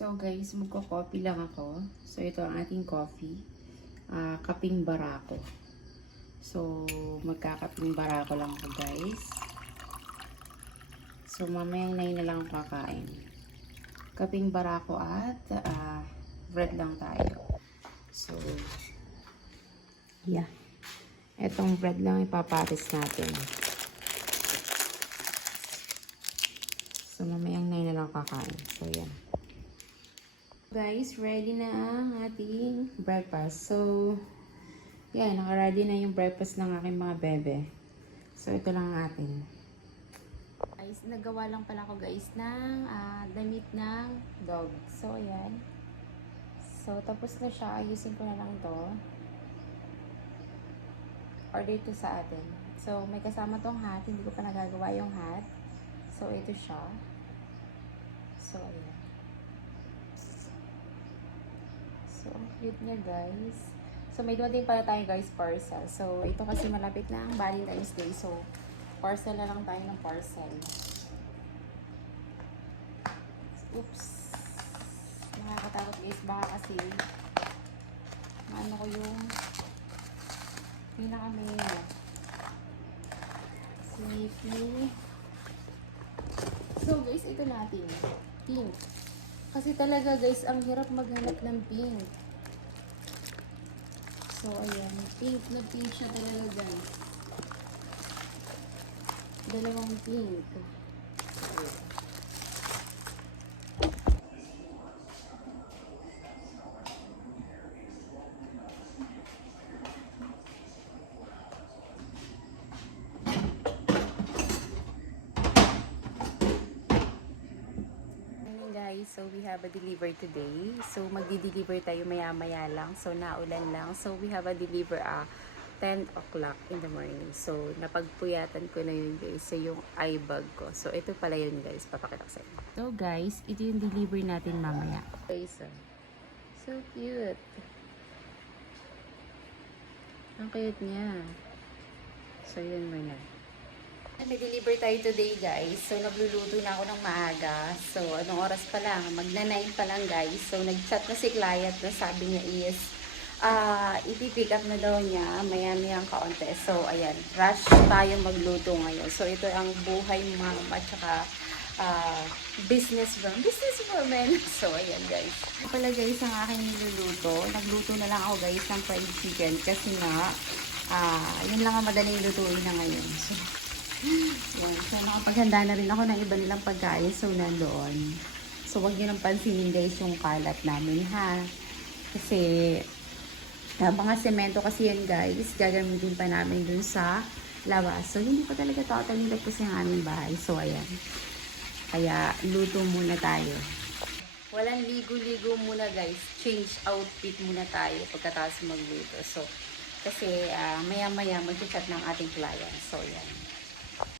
So guys, magko-coffee lang ako. So ito ang ating coffee. Kaping barako. So magkakaping barako lang ako guys. So mamayang 9 na lang ako kakain. Kaping barako at bread lang tayo. So yeah. Etong bread lang ipapatis natin. So mamayang 9 na lang kakain. So yan. Guys, ready na ang ating breakfast. So, yan, naka-ready na yung breakfast ng aking mga bebe. So, ito lang ang atin. Guys, nagawa lang pala ako guys ng damit ng dog. So, ayan. So, tapos na siya. Ayusin ko na lang to. Order to sa atin. So, may kasama tong hat. Hindi ko pa nagagawa yung hat. So, ito siya. So, ayan. So, cute niya guys. So, may dumating pala tayo guys parcel. So, ito kasi malapit na ang Valentine's Day. So, parcel na lang tayo ng parcel. Oops. Nakakatakot guys. Baka kasi ano ko yung pinaka-main. Sneaky. So, guys, ito natin. Pink. Kasi talaga guys, ang hirap maghanap ng pink. So, ayan. Pink na pink siya talaga guys. Dalawang pink. So, we have a deliver today. So, magdi-deliver tayo maya-maya lang. So, naulan lang. So, we have a deliver 10 o'clock in the morning. So, napagpuyatan ko na yun guys. So, yung eye bag ko. So, ito pala yun guys. Papakita ko sa inyo. So, guys, ito yung deliver natin mamaya. Guys, so cute. Ang cute niya. So, yun muna. May deliver tayo today guys. So nagluluto na ako ng maaga. So anong oras pa lang? Magna-9 pa lang guys. So nag-chat na si client na sabi niya is ipipick up na daw niya maya-maya ang kaunti. So ayan, rush tayo magluto ngayon. So ito ang buhay mama at saka business woman. So ayan guys. Pala guys ang aking niluluto. Nagluto na lang ako guys ng fried chicken kasi nga yun lang ang madaling lutuin na ngayon. So yan. So, nakapaghanda na rin ako ng iba nilang pagkain. So, nandoon. So, wag nyo nang pansinin guys yung kalat namin ha. Kasi, mga semento kasi yan guys. Gagamitin pa namin dun sa labas. So, hindi pa talaga totally tapos yung aming bahay. So, ayan. Kaya, luto muna tayo. Walang ligo-ligo muna guys. Change outfit muna tayo pagkatapos magluto. So, kasi maya-maya mag-chat ng ating client. So, yan.